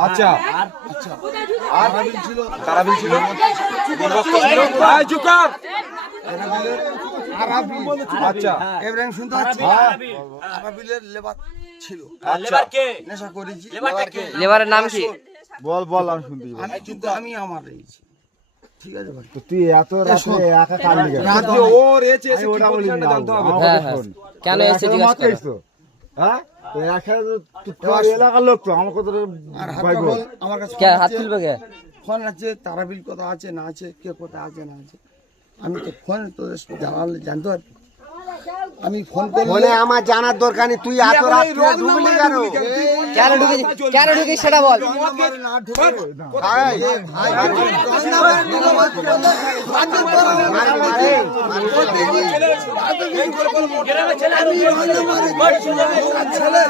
আচ্ছা আর ছিল তারাবিল ছিল আচ্ছা এবারে শুনতে পাচ্ছি আরাবিলের লেবার ছিল আচ্ছা নেশা করেছি লেবারের নাম কি? বল বল আমি শুনতে আমি কিন্তু আমি আমার রয়েছি ঠিক আছে ভাই তো তুই এত রাতে একা কার নিয়ে গেলি? রাতে ও রেছে এসে ওটা কি বলি পরিমাণটা জানতে হবে হ্যাঁ হ্যাঁ কেন এসে জিজ্ঞাসা করো? হ্যাঁ তো একা তুই তোর এলাকার লোক তো আমার কথা আর হাত ভয় বল আমার কাছে কে হাত তুলবে কে? ফোন আছে তারাবিল কথা আছে না আছে কে কথা আছে না আছে আমি তো ফোন তো জানালে জানতে পারবি আমি ফোন বলে করলে আমার জানার দরকার নেই তুই এত রাত ঢুকলি কেন কেন ঢুকে সেটা বল। না ঢুকে ছেলে